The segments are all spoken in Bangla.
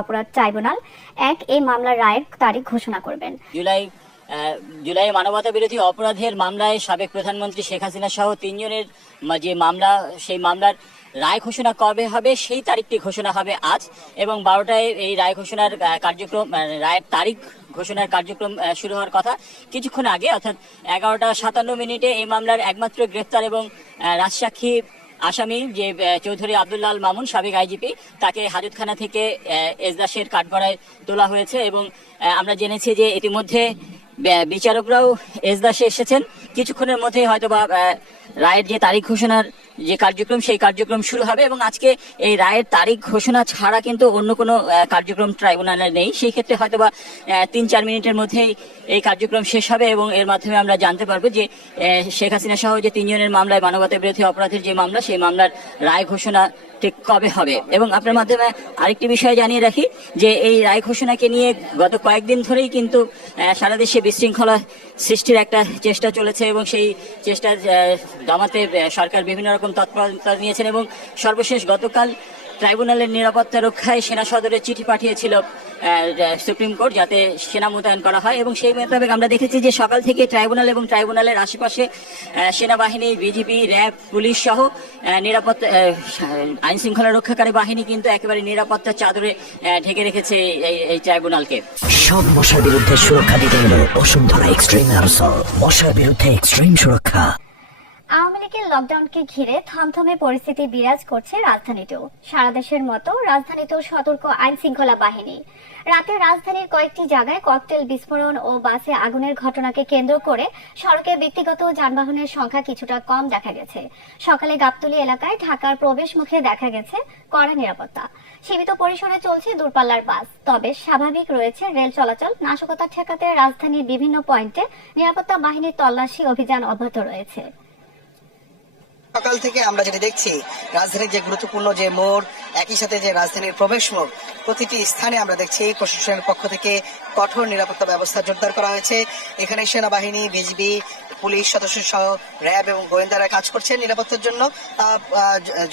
অপরাধ ট্রাইব্যুনাল এই মামলার রায়ের তারিখ ঘোষণা করবেন। জুলাই মানবতা বিরোধী অপরাধের মামলায় সাবেক প্রধানমন্ত্রী শেখ হাসিনা সহ তিনজনের যে মামলা, সেই মামলার রায় ঘোষণা কবে হবে সেই তারিখটি ঘোষণা হবে আজ, এবং 12টায় এই রায় ঘোষণার কার্যক্রম, রায়ের তারিখ ঘোষণার কার্যক্রম শুরু হওয়ার কথা। কিছুক্ষণ আগে অর্থাৎ 11:57 এই মামলার একমাত্র গ্রেফতার এবং রাজসাক্ষী আসামি যে চৌধুরী আব্দুল্লাহ মামুন, সাবেক আইজিপি, তাকে হাজতখানা থেকে এজলাসের কাঠগড়ায় তোলা হয়েছে। এবং আমরা জেনেছি যে ইতিমধ্যে বিচারকরাও এজলাসে এসেছেন। কিছুক্ষণের মধ্যেই হয়তো বা রায়ের যে তারিখ ঘোষণার যে কার্যক্রম, সেই কার্যক্রম শুরু হবে। এবং আজকে এই রায়ের তারিখ ঘোষণা ছাড়া কিন্তু অন্য কোনো কার্যক্রম ট্রাইব্যুনালে নেই। সেই ক্ষেত্রে হয়তো বা 3-4 মিনিটের মধ্যেই এই কার্যক্রম শেষ হবে এবং এর মাধ্যমে আমরা জানতে পারবো যে শেখ হাসিনা সহ যে তিনজনের মামলায় মানবতা বিরোধী অপরাধের যে মামলা, সেই মামলার রায় ঘোষণা ঠিক কবে হবে। এবং আপনার মাধ্যমে আরেকটি বিষয় জানিয়ে রাখি যে এই রায় ঘোষণাকে নিয়ে গত কয়েকদিন ধরেই কিন্তু সারা দেশে বিশৃঙ্খলা সৃষ্টির একটা চেষ্টা চলেছে এবং সেই চেষ্টা দমাতে সরকার বিভিন্ন রকম তৎপরতা নিয়েছেন। এবং সর্বশেষ গতকাল ট্রাইব্যুনালের নিরাপত্তা রক্ষায় সেনা সদরে চিঠি পাঠিয়েছিল সুপ্রিম কোর্ট, যাতে সেনা মোতায়েন করা হয়। এবং সেই মোতাবেক আমরা দেখেছি যে সকাল থেকে ট্রাইব্যুনাল এবং ট্রাইব্যুনালের আশেপাশে সেনাবাহিনী, বিজিবি, র্যাব, পুলিশ সহ নিরাপত্তা আইন শৃঙ্খলা রক্ষাকারী বাহিনী কিন্তু একেবারে নিরাপত্তার চাদরে ঢেকে রেখেছে এই ট্রাইব্যুনালকে। সব মশার বিরুদ্ধে সুরক্ষা দিতে এলো বসুন্ধরা এক্সট্রিম অ্যারোসল, মশার বিরুদ্ধে এক্সট্রিম সুরক্ষা। আওয়ামী লীগের লকডাউনকে ঘিরে থমথমে পরিস্থিতি বিরাজ করছে রাজধানীতেও। সারা দেশের মতো রাজধানীতেও সতর্ক আইন শৃঙ্খলা বাহিনী। রাতে রাজধানীর কয়েকটি জায়গায় ককটেল বিস্ফোরণ ও বাসে আগুনের ঘটনাকে কেন্দ্র করে সড়কে ব্যক্তিগত যানবাহনের সংখ্যা কিছুটা কম দেখা গেছে। সকালে গাবতলী এলাকায় ঢাকার প্রবেশ মুখে দেখা গেছে কড়া নিরাপত্তা। সীমিত পরিসরে চলছে দূরপাল্লার বাস, তবে স্বাভাবিক রয়েছে রেল চলাচল। নাশকতা ঠেকাতে রাজধানীর বিভিন্ন পয়েন্টে নিরাপত্তা বাহিনীর তল্লাশি অভিযান অব্যাহত রয়েছে। সকাল থেকে আমরা যেটা দেখছি, রাজধানীর যে গুরুত্বপূর্ণ যে মোড়, একই সাথে যে রাজধানীর প্রবেশ মোড়, প্রতিটি স্থানে আমরা দেখছি প্রশাসনের পক্ষ থেকে কঠোর নিরাপত্তা ব্যবস্থা জোরদার করা হয়েছে। এখানে সেনাবাহিনী, বিজিবি, পুলিশ সদস্য সহ র্যাব এবং গোয়েন্দারা কাজ করছেন নিরাপত্তার জন্য।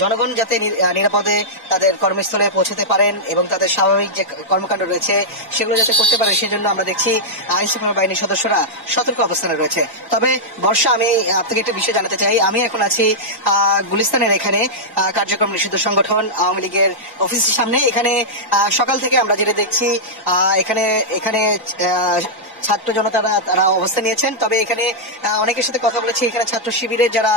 জনগণ যাতে নিরাপদে তাদের কর্মস্থলে পৌঁছতে পারেন এবং তাদের স্বাভাবিক যে কর্মকাণ্ড রয়েছে সেগুলো যাতে করতে পারে, সেজন্য আমরা দেখছি আইন শৃঙ্খলা বাহিনীর সদস্যরা সতর্ক অবস্থানে রয়েছে। তবে বর্ষা, আমি আপনাকে একটা বিষয় জানাতে চাই। আমি এখন আছি গুলিস্তানের এখানে কার্যক্রম নিষিদ্ধ সংগঠন আওয়ামী লীগের অফিসের সামনে। এখানে সকাল থেকে আমরা যেটা দেখছি, এখানে ছাত্র জনতারা তারা অবস্থান নিয়েছেন। তবে এখানে অনেকের সাথে কথা বলেছি, এখানে ছাত্র শিবিরের যারা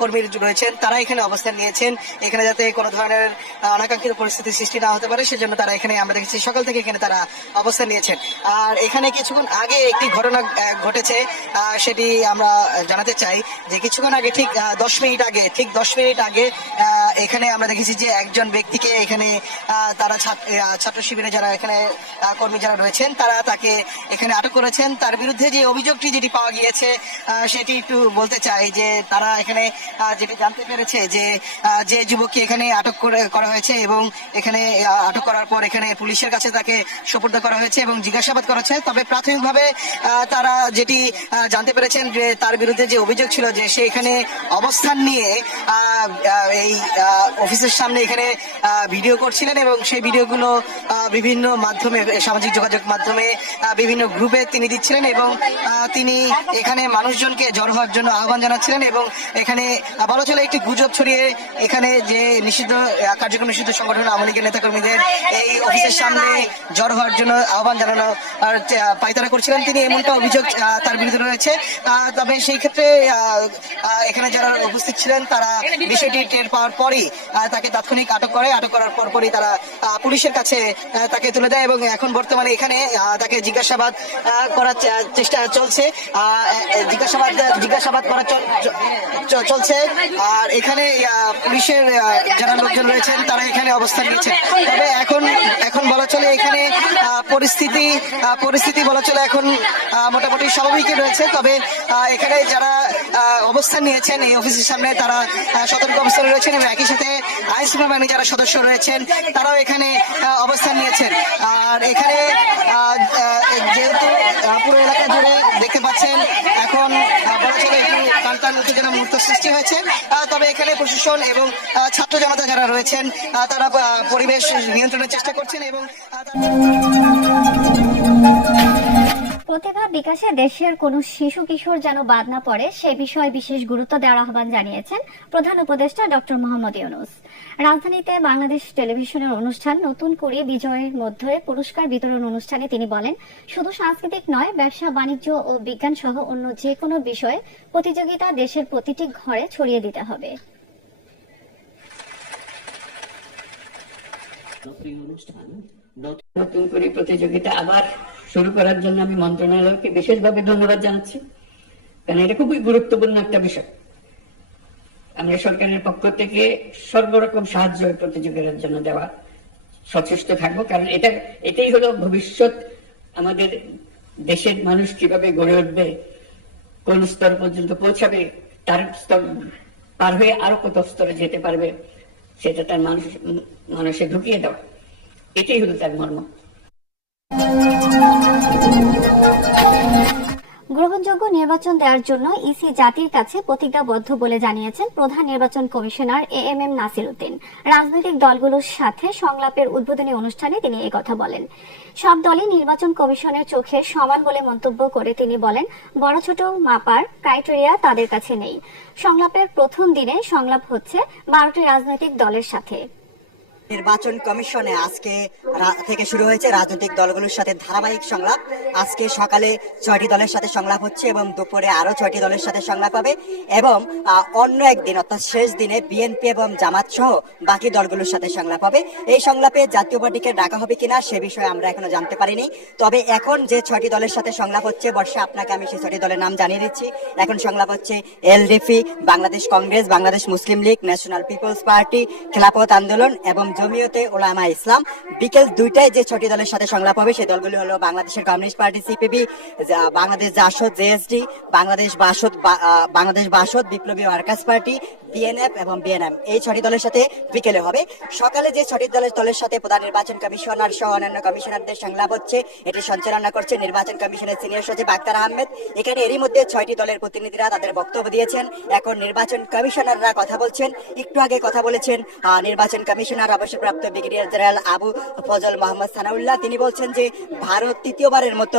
কর্মী রয়েছেন তারা এখানে অবস্থান নিয়েছেন, এখানে যাতে কোনো ধরনের অনাকাঙ্ক্ষিত পরিস্থিতির সৃষ্টি না হতে পারে সেজন্য তারা এখানে, আমরা দেখেছি সকাল থেকে এখানে তারা অবস্থান নিয়েছেন। আর এখানে কিছুক্ষণ আগে একটি ঘটনা ঘটেছে, সেটি আমরা জানাতে চাই যে কিছুক্ষণ আগে ঠিক 10 মিনিট আগে এখানে আমরা দেখেছি যে একজন ব্যক্তিকে এখানে তারা ছাত্র শিবিরে যারা এখানে কর্মী যারা রয়েছেন তারা তাকে এখানে আটক করেছেন। তার বিরুদ্ধে যে অভিযোগটি যেটি পাওয়া গিয়েছে সেটি একটু বলতে চাই যে তারা এখানে যেটি জানতে পেরেছে যে যুবককে এখানে আটক করা হয়েছে এবং এখানে আটক করার পর এখানে পুলিশের কাছে তাকে সোপর্দ করা হয়েছে এবং জিজ্ঞাসাবাদ করা হচ্ছে। তবে প্রাথমিকভাবে তারা যেটি জানতে পেরেছেন যে তার বিরুদ্ধে যে অভিযোগ ছিল যে সে এখানে অবস্থান নিয়ে এই অফিসের সামনে এখানে ভিডিও করছিলেন এবং সেই ভিডিওগুলো বিভিন্ন মাধ্যমে, সামাজিক যোগাযোগ মাধ্যমে বিভিন্ন গ্রুপে তিনি দিচ্ছিলেন এবং তিনি এখানে মানুষজনকে জড়ো হওয়ার জন্য আহ্বান জানাচ্ছিলেন। এবং এখানে বলা চলে একটি গুজব ছড়িয়ে এখানে যে কার্যক্রম নিষিদ্ধ সংগঠন আওয়ামী লীগের নেতাকর্মীদের এই অফিসের সামনে জড়ো হওয়ার জন্য আহ্বান জানানো পায়তারা করছিলেন তিনি, এমনটা অভিযোগ তার বিরুদ্ধে রয়েছে। তবে সেই ক্ষেত্রে এখানে যারা উপস্থিত ছিলেন তারা বিষয়টি টের পাওয়ার পরই তাকে তাৎক্ষণিক আটক করার পরপরই তারা পুলিশের কাছে তাকে তুলে দেয় এবং এখন বর্তমানে এখানে তাকে জিজ্ঞাসাবাদ করার চেষ্টা চলছে, জিজ্ঞাসাবাদ করা চলছে। আর এখানে পুলিশের যারা লোকজন রয়েছেন তারা এখানে অবস্থান নিচ্ছেন। তবে এখন বলা চলে এখানে পরিস্থিতি বলা চলে এখন মোটামুটি স্বাভাবিকই রয়েছে। তবে এখানে যারা অবস্থান নিয়েছেন এই অফিসের সামনে তারা সতর্ক অবস্থানে রয়েছেন এবং একই সাথে আইন শৃঙ্খলা বাহিনীর যারা সদস্য রয়েছেন তারাও এখানে অবস্থান নিয়েছেন। আর এখানে যেহেতু পুরো এলাকা জুড়ে দেখতে পাচ্ছেন এখন বলা চলে একটু টানটান উত্তেজনা মুহূর্ত সৃষ্টি হয়েছে। তবে এখানে প্রশাসন এবং ছাত্র জনতা যারা রয়েছেন তারা পরিবেশ নিয়ন্ত্রণের চেষ্টা করছেন এবং প্রতিভা বিকাশে দেশের কোনো শিশু কিশোর যেন বাদ না পড়ে সে বিষয়ে বিশেষ গুরুত্ব দেওয়ার আহ্বান জানিয়েছেন প্রধান উপদেষ্টা ডক্টর মোহাম্মদ ইউনূস। রাজধানীতে বাংলাদেশ টেলিভিশনের অনুষ্ঠান নতুন করে বিজয়ের মধ্যে পুরস্কার বিতরণ অনুষ্ঠানে তিনি বলেন, শুধু সাংস্কৃতিক নয়, ব্যবসা বাণিজ্য ও বিজ্ঞান সহ অন্য যে কোনো বিষয়ে প্রতিযোগিতা দেশের প্রতিটি ঘরে ছড়িয়ে দিতে হবে। নতুন করে প্রতিযোগিতা আবার শুরু করার জন্য আমি মন্ত্রণালয়কে বিশেষভাবে ধন্যবাদ জানাচ্ছি, কারণ এটা খুবই গুরুত্বপূর্ণ একটা বিষয়। আমরা সরকারের পক্ষ থেকে সর্বরকম সাহায্য প্রতিযোগিতার জন্য দেওয়া সচেষ্ট থাকবো, কারণ এটাই হলো ভবিষ্যৎ। আমাদের দেশের মানুষ কিভাবে গড়ে উঠবে, কোন স্তর পর্যন্ত পৌঁছাবে, তার স্তর পার হয়ে আরো কত স্তরে যেতে পারবে, সেটা তার মানুষে ঢুকিয়ে দেওয়া, এটাই হলো তার মর্ম। গ্রহণযোগ্য নির্বাচন দেওয়ার জন্য ইসি জাতির কাছে প্রতিজ্ঞাবদ্ধ বলে জানিয়েছেন প্রধান নির্বাচন কমিশনার এএমএম নাসির উদ্দিন। রাজনৈতিক দলগুলোর সাথে সংলাপের উদ্বোধনী অনুষ্ঠানে তিনি একথা বলেন। সব দলই নির্বাচন কমিশনের চোখে সমান বলে মন্তব্য করে তিনি বলেন, বড় ছোট মাপার ক্রাইটেরিয়া তাদের কাছে নেই। সংলাপের প্রথম দিনে সংলাপ হচ্ছে 12টি রাজনৈতিক দলের সাথে। নির্বাচন কমিশনে আজকে থেকে শুরু হয়েছে রাজনৈতিক দলগুলোর সাথে ধারাবাহিক সংলাপ। আজকে সকালে 6টি দলের সাথে সংলাপ হচ্ছে এবং দুপুরে আরো 6টি দলের সাথে সংলাপ হবে এবং অন্য একদিন অর্থাৎ শেষ দিনে বিএনপি এবং জামাত সহ বাকি দলগুলোর সাথে সংলাপ হবে। এই সংলাপে জাতীয় পার্টিকে ডাকা হবে কিনা সে বিষয়ে আমরা এখনো জানতে পারিনি। তবে এখন যে 6টি দলের সাথে সংলাপ হচ্ছে, বর্ষা আপনাকে আমি সেই 6টি দলের নাম জানিয়ে দিচ্ছি। এখন সংলাপ হচ্ছে এলডিপি, বাংলাদেশ কংগ্রেস, বাংলাদেশ মুসলিম লীগ, ন্যাশনাল পিপলস পার্টি, খেলাফত আন্দোলন এবং জমিয়তে উলামা ইসলাম। বিকেল 2টায় যে 6টি দলের সাথে সংলাপ হবে সেই দলগুলি হলো বাংলাদেশের communist party CPB, Bangladesh Jasad JSD, Bangladesh Basad বিপ্লবী ওয়ার্কার্স পার্টি, বিএনএফ এবং বিএনএম। এই 6টি দলের সাথে বিকেলে হবে। সকালে যে 6টি দলের সাথে প্রধান নির্বাচন কমিশনার সহ অন্যান্য কমিশনারদের সংলাপ হচ্ছে, এটি সঞ্চালনা করছে নির্বাচন কমিশনের সিনিয়র সচিব আক্তার আহমেদ। এখানে এরই মধ্যে 6টি দলের প্রতিনিধিরা তাদের বক্তব্য দিয়েছেন। এখন নির্বাচন কমিশনাররা কথা বলছেন। একটু আগে কথা বলেছেন নির্বাচন কমিশনার অবসরপ্রাপ্ত ব্রিগেডিয়ার জেনারেল আবু ফজল মোহাম্মদ সানাউল্লাহ। তিনি বলছেন যে ভারত তৃতীয়বারের মতো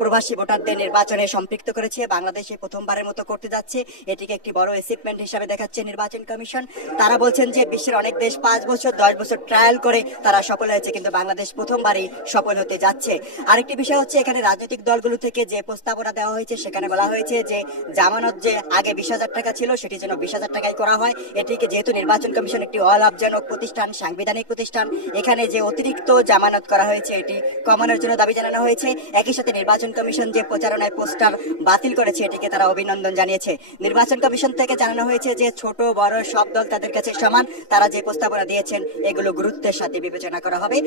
প্রবাসী ভোটারদের নির্বাচনে সম্পৃক্ত করেছে, বাংলাদেশে প্রথমবারের মতো করতে যাচ্ছে। এটিকে একটি বড় অ্যাচিভমেন্ট হিসেবে দেখাচ্ছে নির্বাচন কমিশন। তারা বলছেন যে বিশ্বের অনেক দেশ 5 বছর 10 বছর ট্রায়াল করে তারা সফল হয়েছে, কিন্তু বাংলাদেশ প্রথমবারই সফল হতে যাচ্ছে। আরেকটি বিষয় হচ্ছে এখানে রাজনৈতিক দলগুলো থেকে যে প্রস্তাবনা দেওয়া হয়েছে সেখানে বলা হয়েছে যে জামানত যে আগে 20,000 টাকা ছিল সেটি যেন 20,000 টাকায় করা হয়। এটিকে যেহেতু নির্বাচন কমিশন একটি অলাভজনক প্রতিষ্ঠান, সাংবিধানিক প্রতিষ্ঠান, এখানে যে অতিরিক্ত জামানত করা হয়েছে এটি কমানোর জন্য দাবি জানানো হয়েছে। একই সাথে নির্বাচন কমিশন যে প্রচারণায় পোস্টার বাতিল করেছে এটিকে তারা অভিনন্দন জানিয়েছে। নির্বাচন কমিশন থেকে জানানো হয়েছে যে ছোট বড় সব দল তাদের কাছে সমান, তারা যে প্রস্তাবনা দিয়েছেন এগুলো গুরুত্বের সাথে বিবেচনা করা হবে।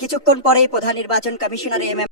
কিছুক্ষণ পরেই প্রধান নির্বাচন কমিশনার এম